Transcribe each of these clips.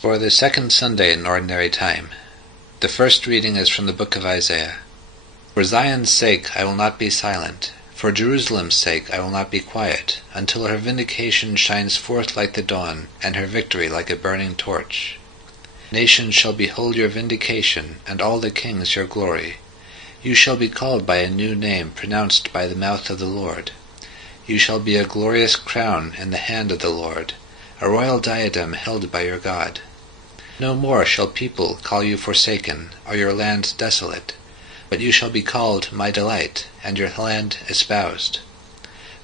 For the second Sunday in Ordinary Time, the first reading is from the book of Isaiah. For Zion's sake I will not be silent, for Jerusalem's sake I will not be quiet, until her vindication shines forth like the dawn, and her victory like a burning torch. Nations shall behold your vindication, and all the kings your glory. You shall be called by a new name pronounced by the mouth of the Lord. You shall be a glorious crown in the hand of the Lord, a royal diadem held by your God. No more shall people call you forsaken, or your land desolate, but you shall be called my delight, and your land espoused.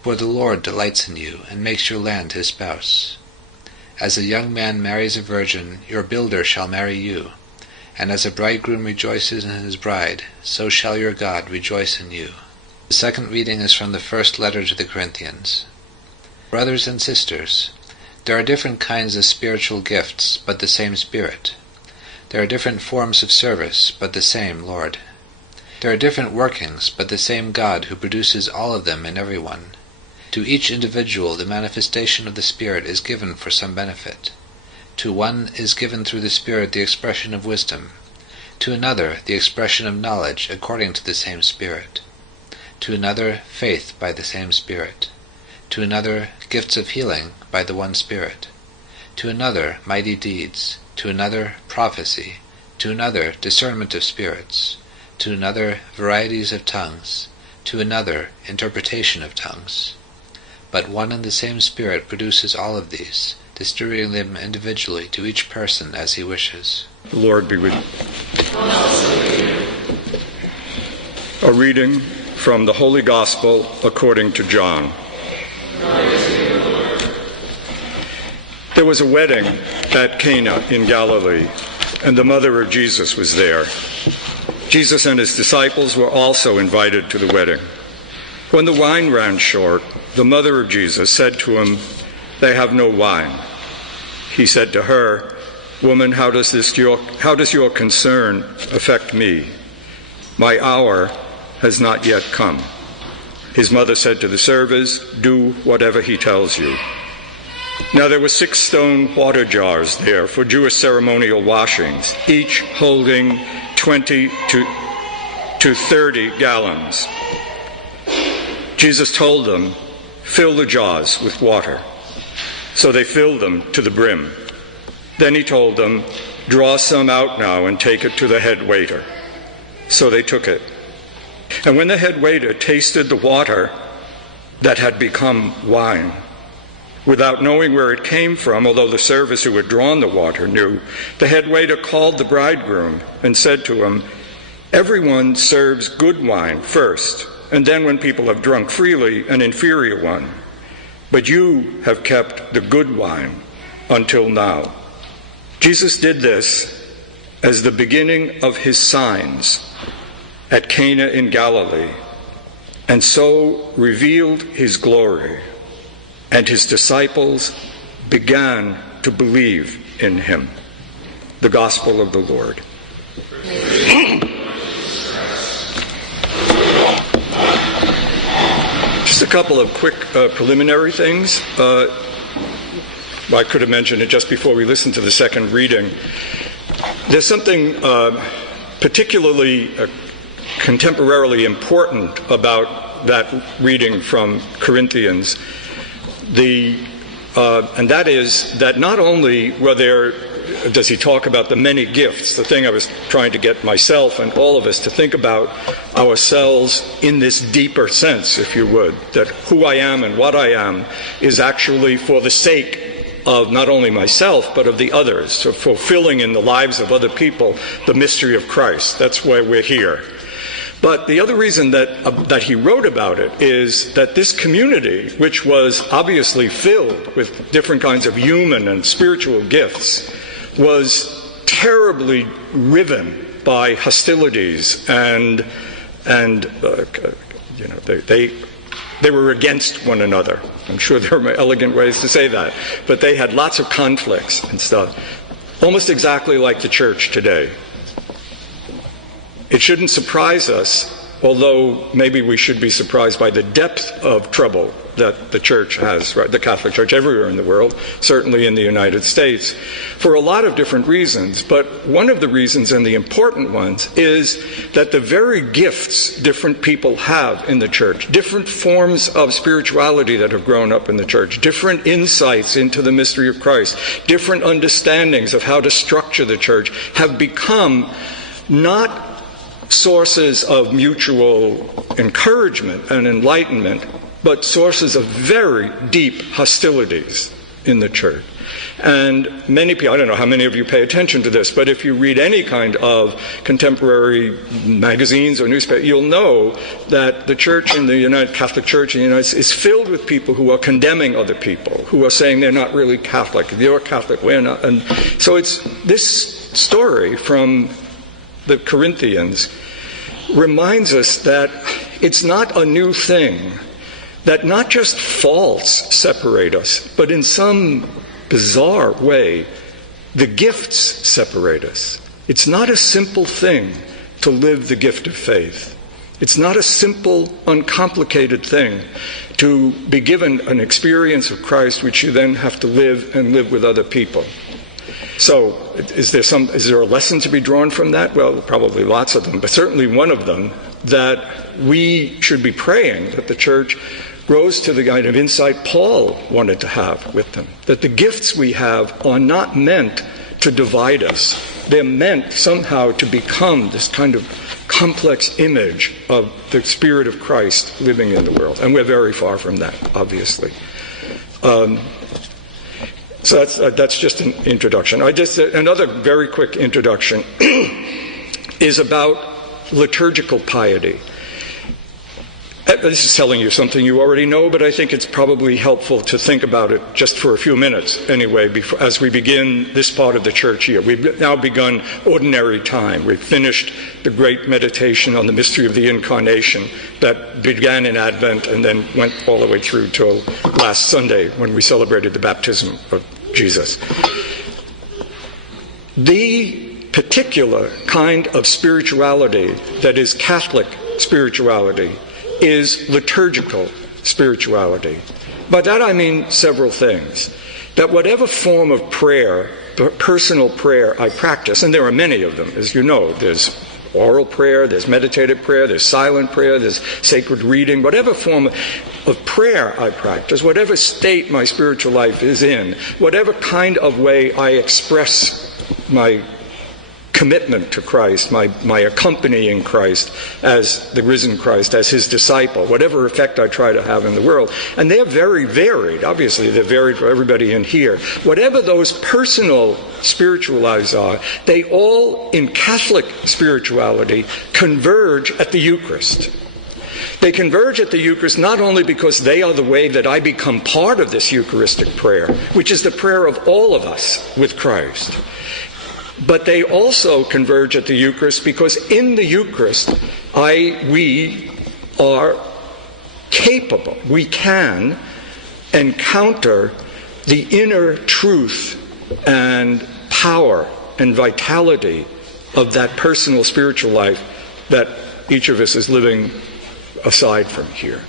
For the Lord delights in you, and makes your land his spouse. As a young man marries a virgin, your builder shall marry you, and as a bridegroom rejoices in his bride, so shall your God rejoice in you. The second reading is from the first letter to the Corinthians. Brothers and sisters, there are different kinds of spiritual gifts, but the same Spirit. There are different forms of service, but the same Lord. There are different workings, but the same God who produces all of them in everyone. To each individual the manifestation of the Spirit is given for some benefit. To one is given through the Spirit the expression of wisdom, to another the expression of knowledge according to the same Spirit, to another faith by the same Spirit, to another gifts of healing by the one Spirit, to another mighty deeds, to another prophecy, to another discernment of spirits, to another varieties of tongues, to another interpretation of tongues. But one and the same Spirit produces all of these, distributing them individually to each person as he wishes. The Lord be with you. A reading from the Holy Gospel according to John. There was a wedding at Cana in Galilee, and the mother of Jesus was there. Jesus and his disciples were also invited to the wedding. When the wine ran short, the mother of Jesus said to him, "They have no wine." He said to her, "Woman, how does your concern affect me? My hour has not yet come." His mother said to the servers, "Do whatever he tells you." Now there were 6 stone water jars there for Jewish ceremonial washings, each holding 20 to 30 gallons. Jesus told them, "Fill the jars with water." So they filled them to the brim. Then he told them, "Draw some out now and take it to the head waiter." So they took it. And when the head waiter tasted the water that had become wine, without knowing where it came from, although the servers who had drawn the water knew, the head waiter called the bridegroom and said to him, "Everyone serves good wine first, and then when people have drunk freely, an inferior one. But you have kept the good wine until now." Jesus did this as the beginning of his signs at Cana in Galilee, and so revealed his glory, and his disciples began to believe in him. The Gospel of the Lord. Just a couple of quick preliminary things. I could have mentioned it just before we listened to the second reading. There's something particularly contemporarily important about that reading from Corinthians. And that is that not only does he talk about the many gifts, the thing I was trying to get myself and all of us to think about ourselves in this deeper sense, if you would, that who I am and what I am is actually for the sake of not only myself, but of the others, so fulfilling in the lives of other people the mystery of Christ. That's why we're here. But the other reason that he wrote about it is that this community, which was obviously filled with different kinds of human and spiritual gifts, was terribly riven by hostilities and they were against one another. I'm sure there are elegant ways to say that, but they had lots of conflicts and stuff, almost exactly like the church today. It shouldn't surprise us although maybe we should be surprised by the depth of trouble that the church has, right, the Catholic Church everywhere in the world, certainly in the United States, for a lot of different reasons. But one of the reasons, and the important ones, is that the very gifts different people have in the church, different forms of spirituality that have grown up in the church, different insights into the mystery of Christ, different understandings of how to structure the church, have become not sources of mutual encouragement and enlightenment, but sources of very deep hostilities in the church. And many people, I don't know how many of you pay attention to this, but if you read any kind of contemporary magazines or newspaper, you'll know that the church in the Catholic Church in the United States is filled with people who are condemning other people, who are saying they're not really Catholic, you're Catholic, we're not. And so it's this story from the Corinthians reminds us that it's not a new thing, that not just faults separate us, but in some bizarre way, the gifts separate us. It's not a simple thing to live the gift of faith. It's not a simple, uncomplicated thing to be given an experience of Christ which you then have to live and live with other people. So, is there a lesson to be drawn from that? Well, probably lots of them, but certainly one of them, that we should be praying that the church grows to the kind of insight Paul wanted to have with them, that the gifts we have are not meant to divide us. They're meant somehow to become this kind of complex image of the Spirit of Christ living in the world. And we're very far from that, obviously. So that's just an introduction. Another very quick introduction is about liturgical piety. This is telling you something you already know, but I think it's probably helpful to think about it just for a few minutes anyway, as we begin this part of the church year. We've now begun ordinary time. We've finished the great meditation on the mystery of the Incarnation that began in Advent and then went all the way through till last Sunday when we celebrated the baptism of Jesus. The particular kind of spirituality that is Catholic spirituality is liturgical spirituality. By that I mean several things. That whatever form of prayer, personal prayer I practice, and there are many of them, as you know, there's oral prayer, there's meditative prayer, there's silent prayer, there's sacred reading, whatever form of prayer I practice, whatever state my spiritual life is in, whatever kind of way I express my commitment to Christ, my accompanying Christ as the risen Christ, as his disciple, whatever effect I try to have in the world. And they're very varied. Obviously, they're varied for everybody in here. Whatever those personal spiritual lives are, they all, in Catholic spirituality, converge at the Eucharist. They converge at the Eucharist not only because they are the way that I become part of this Eucharistic prayer, which is the prayer of all of us with Christ, but they also converge at the Eucharist because in the Eucharist, we are capable, we can encounter the inner truth and power and vitality of that personal spiritual life that each of us is living aside from here.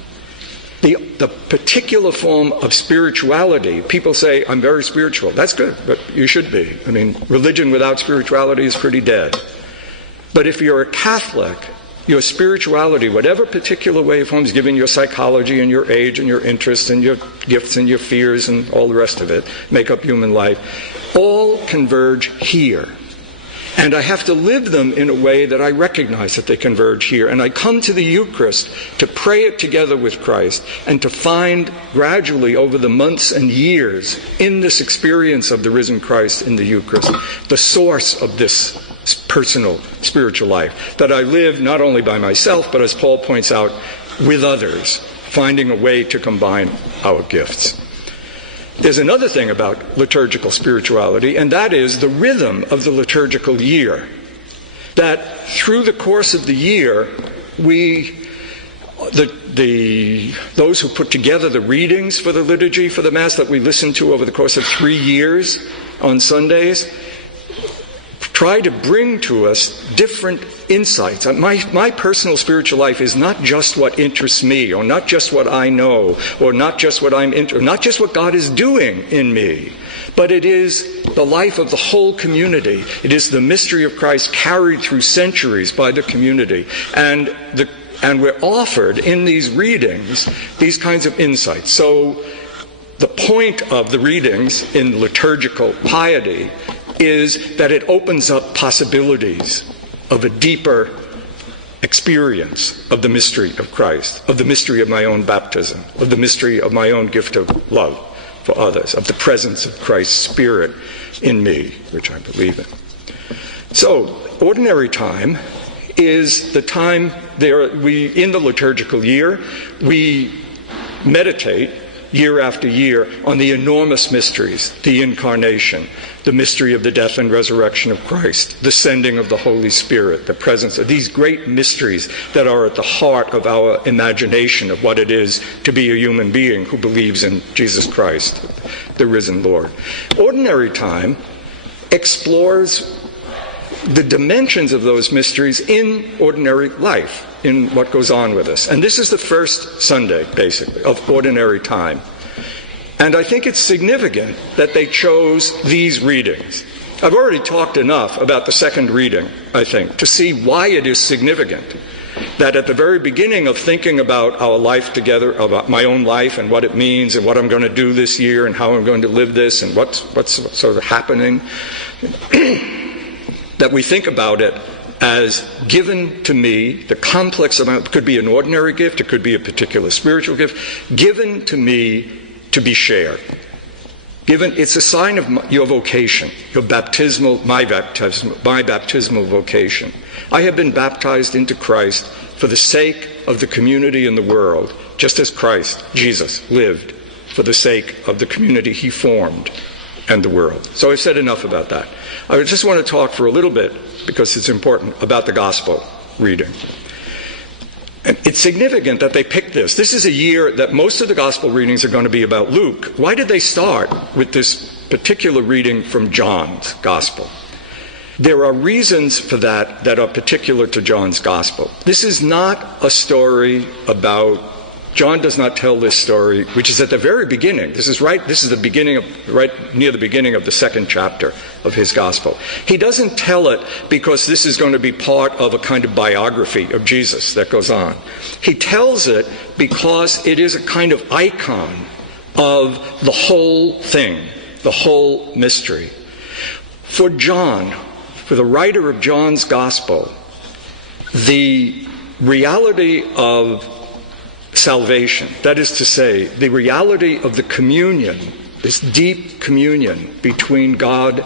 The particular form of spirituality, people say, I'm very spiritual. That's good, but you should be. I mean, religion without spirituality is pretty dead. But if you're a Catholic, your spirituality, whatever particular way it forms, given your psychology and your age and your interests and your gifts and your fears and all the rest of it, make up human life, all converge here. And I have to live them in a way that I recognize that they converge here. And I come to the Eucharist to pray it together with Christ and to find gradually over the months and years in this experience of the risen Christ in the Eucharist, the source of this personal spiritual life that I live not only by myself, but as Paul points out, with others, finding a way to combine our gifts. There's another thing about liturgical spirituality, and that is the rhythm of the liturgical year. That through the course of the year, those who put together the readings for the liturgy, for the Mass that we listen to over the course of 3 years on Sundays, try to bring to us different insights. My personal spiritual life is not just what interests me, or not just what I know, or not just what not just what God is doing in me, but it is the life of the whole community. It is the mystery of Christ carried through centuries by the community. And we're offered in these readings these kinds of insights. So the point of the readings in liturgical piety is that it opens up possibilities of a deeper experience of the mystery of Christ, of the mystery of my own baptism, of the mystery of my own gift of love for others, of the presence of Christ's Spirit in me, which I believe in. So, ordinary time is the time in the liturgical year, we meditate year after year on the enormous mysteries, the incarnation, the mystery of the death and resurrection of Christ, the sending of the Holy Spirit, the presence of these great mysteries that are at the heart of our imagination of what it is to be a human being who believes in Jesus Christ, the risen Lord. Ordinary time explores the dimensions of those mysteries in ordinary life, in what goes on with us. And this is the first Sunday, basically, of ordinary time. And I think it's significant that they chose these readings. I've already talked enough about the second reading, I think, to see why it is significant that at the very beginning of thinking about our life together, about my own life and what it means and what I'm going to do this year and how I'm going to live this and what's sort of happening, that we think about it as given to me, the complex amount, it could be an ordinary gift, it could be a particular spiritual gift, given to me to be shared. It's a sign of your vocation, my baptismal vocation. I have been baptized into Christ for the sake of the community and the world, just as Christ, Jesus, lived for the sake of the community he formed and the world. So I've said enough about that. I just want to talk for a little bit, because it's important, about the gospel reading. And it's significant that they picked this. This is a year that most of the gospel readings are going to be about Luke. Why did they start with this particular reading from John's gospel? There are reasons for that are particular to John's gospel. This is not a story about, John does not tell this story, which is at the very beginning. This is the beginning right near the beginning of the second chapter of his gospel. He doesn't tell it because this is going to be part of a kind of biography of Jesus that goes on. He tells it because it is a kind of icon of the whole thing, the whole mystery. For John, for the writer of John's gospel, the reality of salvation, that is to say, the reality of the communion, this deep communion between God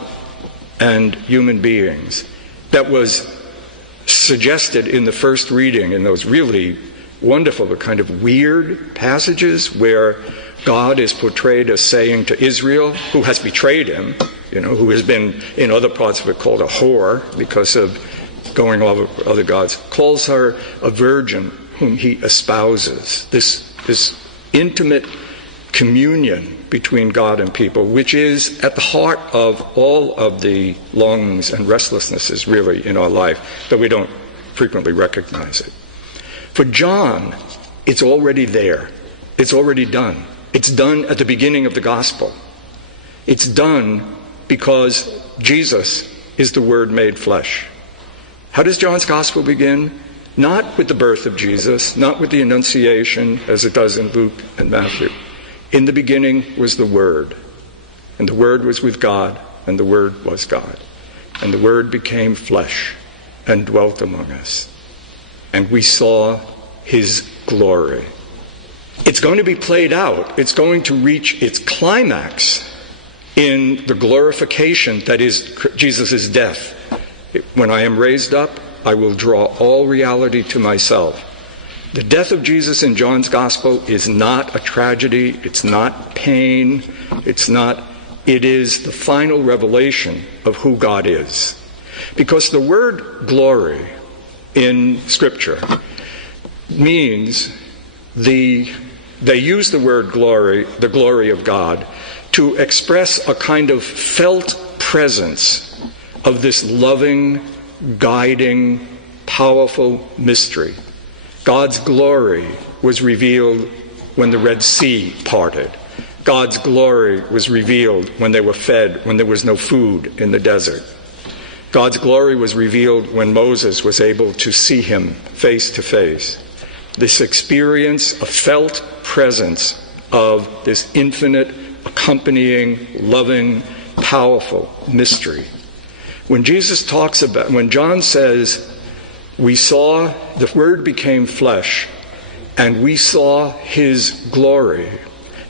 and human beings that was suggested in the first reading, in those really wonderful but kind of weird passages where God is portrayed as saying to Israel, who has betrayed him, who has been in other parts of it called a whore because of going over other gods, calls her a virgin whom he espouses, this intimate communion between God and people, which is at the heart of all of the longings and restlessnesses really in our life, though we don't frequently recognize it. For John, it's already there. It's already done. It's done at the beginning of the gospel. It's done because Jesus is the Word made flesh. How does John's gospel begin? Not with the birth of Jesus, not with the Annunciation, as it does in Luke and Matthew. In the beginning was the Word, and the Word was with God, and the Word was God. And the Word became flesh and dwelt among us. And we saw his glory. It's going to be played out. It's going to reach its climax in the glorification that is Jesus' death. When I am raised up, I will draw all reality to myself. The death of Jesus in John's gospel is not a tragedy. It's not pain. It is the final revelation of who God is. Because the word glory in Scripture means they use the word glory, the glory of God, to express a kind of felt presence of this loving, guiding, powerful mystery. God's glory was revealed when the Red Sea parted. God's glory was revealed when they were fed, when there was no food in the desert. God's glory was revealed when Moses was able to see him face to face. This experience, a felt presence of this infinite, accompanying, loving, powerful mystery. When John says, we saw, the Word became flesh, and we saw his glory,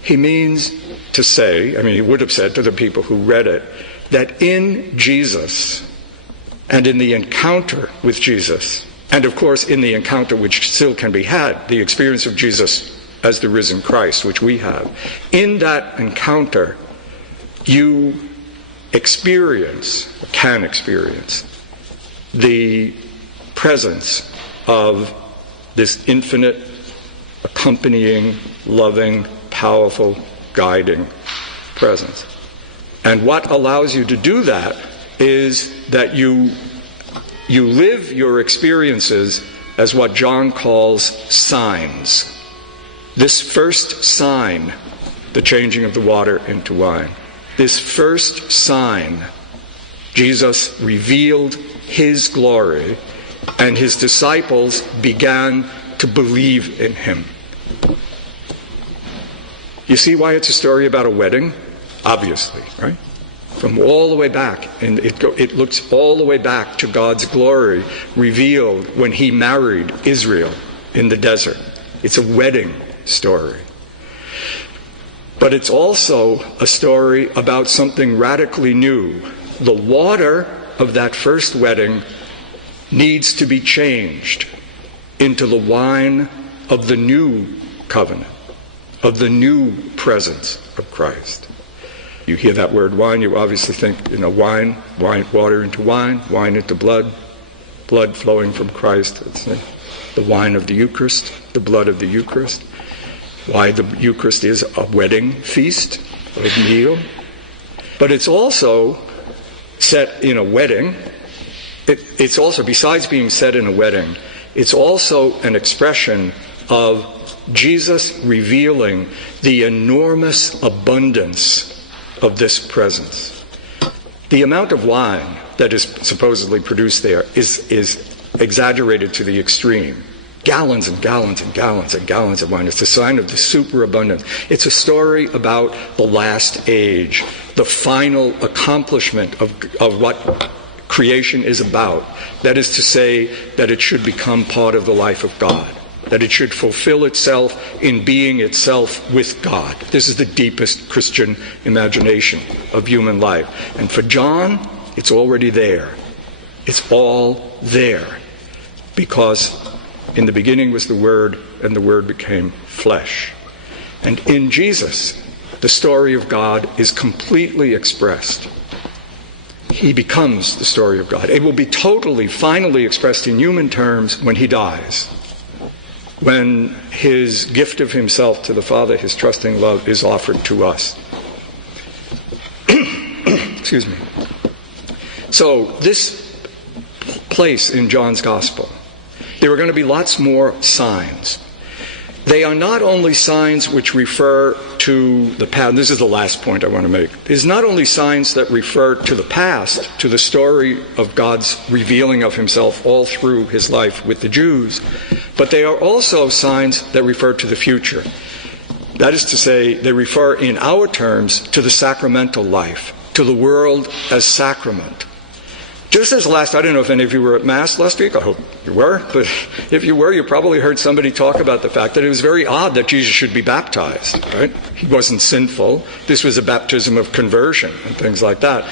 he means to say, he would have said to the people who read it, that in Jesus, and in the encounter with Jesus, and of course in the encounter which still can be had, the experience of Jesus as the risen Christ, which we have, in that encounter, you can experience the presence of this infinite, accompanying, loving, powerful, guiding presence. And what allows you to do that is that you live your experiences as what John calls signs. This first sign, the changing of the water into wine, this first sign, Jesus revealed his glory, and his disciples began to believe in him. You see why it's a story about a wedding? Obviously, right? From all the way back, and it looks all the way back to God's glory revealed when he married Israel in the desert. It's a wedding story. But it's also a story about something radically new. The water of that first wedding needs to be changed into the wine of the new covenant, of the new presence of Christ. You hear that word wine, you obviously think, wine, water into wine into blood flowing from Christ. It's the wine of the Eucharist, the blood of the Eucharist. Why the Eucharist is a wedding feast, a meal. But it's also set in a wedding. It's also, besides being set in a wedding, it's also an expression of Jesus revealing the enormous abundance of this presence. The amount of wine that is supposedly produced there is exaggerated to the extreme. Gallons and gallons and gallons and gallons of wine. It's a sign of the superabundance. It's a story about the last age, the final accomplishment of what creation is about. That is to say, that it should become part of the life of God, that it should fulfill itself in being itself with God. This is the deepest Christian imagination of human life. And for John, it's already there. It's all there. Because in the beginning was the Word, and the Word became flesh. And in Jesus, the story of God is completely expressed. He becomes the story of God. It will be totally, finally expressed in human terms when he dies. When his gift of himself to the Father, his trusting love, is offered to us. Excuse me. So this place in John's Gospel, there are going to be lots more signs. They are not only signs which refer to the past. This is the last point I want to make. It's not only signs that refer to the past, to the story of God's revealing of himself all through his life with the Jews, but they are also signs that refer to the future. That is to say, they refer in our terms to the sacramental life, to the world as sacrament. Just as I don't know if any of you were at Mass last week. I hope you were. But if you were, you probably heard somebody talk about the fact that it was very odd that Jesus should be baptized, right? He wasn't sinful. This was a baptism of conversion and things like that.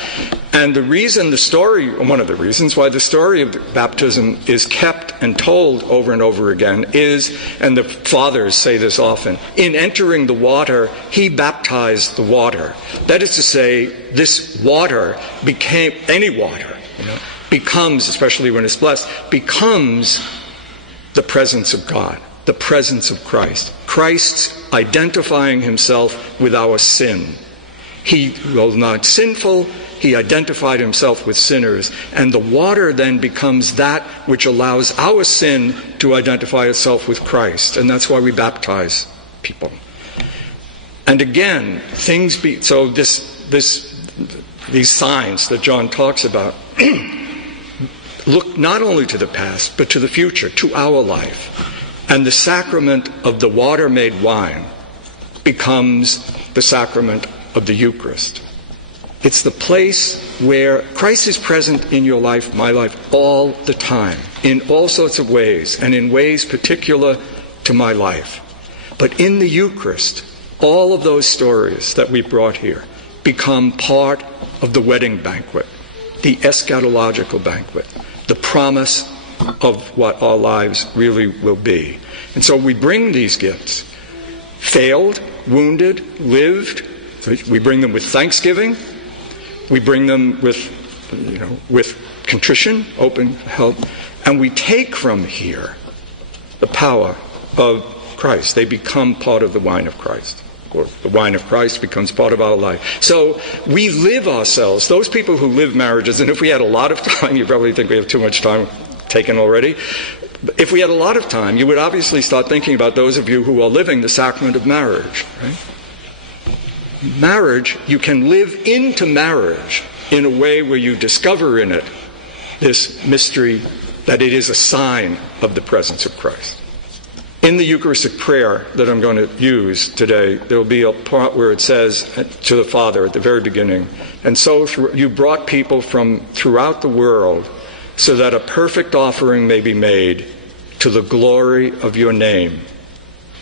And one of the reasons why the story of the baptism is kept and told over and over again is, and the fathers say this often, in entering the water, he baptized the water. That is to say, this water became, any water, becomes, especially when it's blessed, becomes the presence of God, the presence of Christ. Christ's identifying himself with our sin. He was not sinful, he identified himself with sinners, and the water then becomes that which allows our sin to identify itself with Christ, and that's why we baptize people. And again, these signs that John talks about look not only to the past, but to the future, to our life. And the sacrament of the water made wine becomes the sacrament of the Eucharist. It's the place where Christ is present in your life, my life, all the time, in all sorts of ways, and in ways particular to my life. But in the Eucharist, all of those stories that we brought here become part of the wedding banquet, the eschatological banquet, the promise of what our lives really will be. And so we bring these gifts, failed, wounded, lived. We bring them with thanksgiving. We bring them with contrition, open help, and we take from here the power of Christ. They become part of the wine of Christ, or the wine of Christ becomes part of our life. So we live ourselves, those people who live marriages, and if we had a lot of time, you probably think we have too much time taken already. If we had a lot of time, you would obviously start thinking about those of you who are living the sacrament of marriage. Right? Marriage, you can live into marriage in a way where you discover in it this mystery that it is a sign of the presence of Christ. In the Eucharistic prayer that I'm going to use today, there will be a part where it says to the Father at the very beginning, and so you brought people from throughout the world so that a perfect offering may be made to the glory of your name.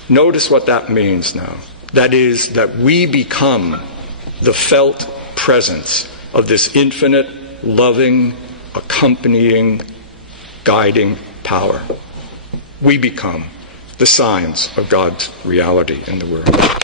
Notice what that means now. That is, that we become the felt presence of this infinite, loving, accompanying, guiding power. We become the signs of God's reality in the world.